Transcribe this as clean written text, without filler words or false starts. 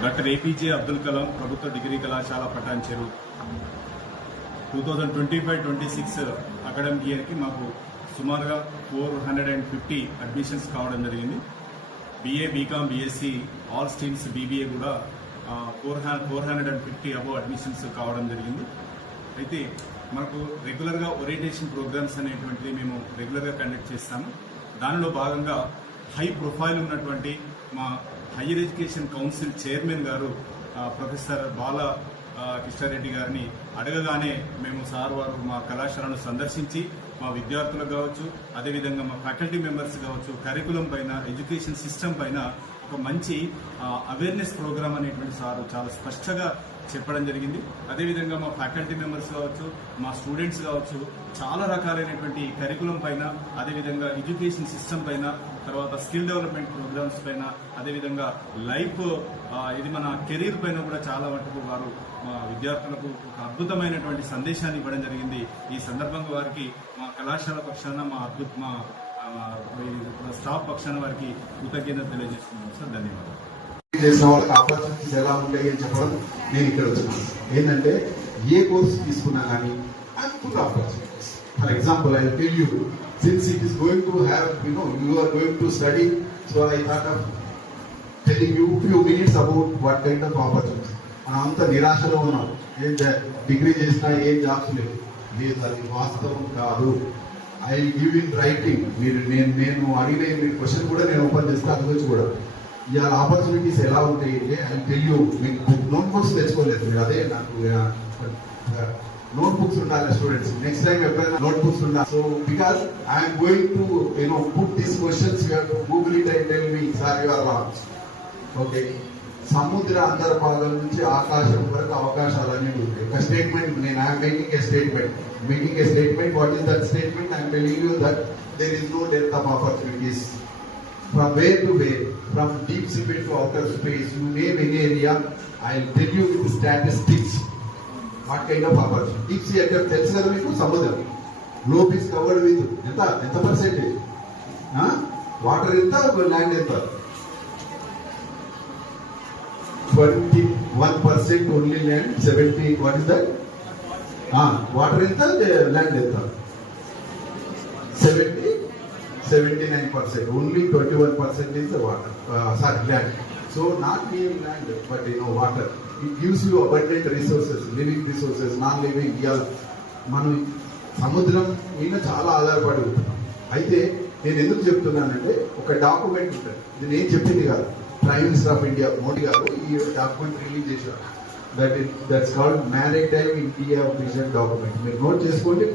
Doctor APJ Abdul Kalam ప్రభుత్వ degree కళాశాల Patancheru 2025-26 academic ఇయర్కి మాకు సుమారుగా 450 అడ్మిషన్స్ కావడం జరిగింది. BA, BCom, BSc all streams, BBA కూడా 450 అబోవ్ అడ్మిషన్స్ కావడం జరిగింది. అయితే మనకు రెగ్యులర్గా ఓరియంటేషన్ ప్రోగ్రామ్స్ అనేటువంటివి మేము రెగ్యులర్గా కండక్ట్ చేస్తాము. దానిలో భాగంగా హై ప్రొఫైల్ ఉన్నటువంటి మా హైయర్ ఎడ్యుకేషన్ కౌన్సిల్ చైర్మన్ గారు ప్రొఫెసర్ బాల కిష్టారెడ్డి గారిని అడగగానే మేము సార్ వారు మా కళాశాలను సందర్శించి మా విద్యార్థులకు కావచ్చు, అదేవిధంగా మా ఫ్యాకల్టీ మెంబర్స్ కావచ్చు, కరికులం పైన, ఎడ్యుకేషన్ సిస్టమ్ పైన ఒక మంచి అవేర్నెస్ ప్రోగ్రామ్ అనేటువంటి సార్ చాలా స్పష్టంగా చెప్పడం జరిగింది. అదేవిధంగా మా ఫ్యాకల్టీ మెంబర్స్ కావచ్చు, మా స్టూడెంట్స్ కావచ్చు, చాలా రకాలైనటువంటి కరికులం పైన, అదేవిధంగా ఎడ్యుకేషన్ సిస్టమ్ పైన, తర్వాత స్కిల్ డెవలప్మెంట్ ప్రోగ్రామ్స్ పైన, అదేవిధంగా లైఫ్ ఇది మన కెరీర్ పైన కూడా చాలా మటుకు వారు మా విద్యార్థులకు ఒక అద్భుతమైనటువంటి సందేశాన్ని ఇవ్వడం జరిగింది. ఈ సందర్భంగా వారికి మా కళాశాల పక్షాన, మా స్టాఫ్ పక్షాన వారికి కృతజ్ఞతలు తెలియజేస్తున్నాం సార్. ధన్యవాదాలు. చేసిన వాళ్ళకి ఆపర్చునిటీస్ ఎలా ఉంటాయి అని చెప్పడం నేను ఇక్కడ వచ్చినాను. ఏంటంటే ఏ కోర్సు తీసుకున్నా కానీ full opportunities. For example I tell you, since it is going to have you are going to study, so I thought of telling you few minutes about what kind of opportunities. మనం అంత నిరాశలో ఉన్నాం, ఏం degree చేసినా ఏం jobs లేవు. లేదు, అది వాస్తవం కాదు. I give in writing. నేను అడిగిన క్వశ్చన్ కూడా నేను ఓపెన్ చేస్తే అది గురించి కూడా ఇవాళ ఆపర్చునిటీస్ ఎలా ఉంటాయి అంటే ఐ టెల్ యూ. మీకు నోట్ బుక్స్ తెచ్చుకోలేదు మీరు, అదే నాకు నోట్ బుక్స్ ఉండాలి స్టూడెంట్స్. నెక్స్ట్ టైం ఎప్పుడైనా నోట్ బుక్స్ ఉండాలి. So because I'm going to put these questions, you have to Google it and tell me sir you are wrong. Okay, సముద్ర అంతర్భాగం నుంచి ఆకాశం వరకు అవకాశాలన్నీ ఉంటాయి. ఒక స్టేట్మెంట్, నేను I'm making a statement. What is that statement? I'm telling you that there is no depth of opportunities. From where to where, from deep space to outer space, you name any area, I'll tell you with statistics what kind of opportunity. Deep sea అంటే తెలుసు కదా మీకు, సముద్రం. Globe is covered with ఎంత percentage? Water ఎంత, land ఎంత? 21% only land, 70 what is that? Water ఎంత, land ఎంత? 79%. Only 21% is the water. Land. So not mere land, but water. It gives you abundant resources, living resources, non-living. మనం సముద్రం మీద చాలా ఆధారపడి ఉంటుంది. అయితే నేను ఎందుకు చెప్తున్నానంటే, ఒక డాక్యుమెంట్ ఉంటుంది, ఇది నేను చెప్పింది కాదు, prime minister of India Modi గారు ఈ డాక్యుమెంట్ రిలీజ్ చేశారు. That's called maritime India vision document. మీరు నోట్ చేసుకోండి.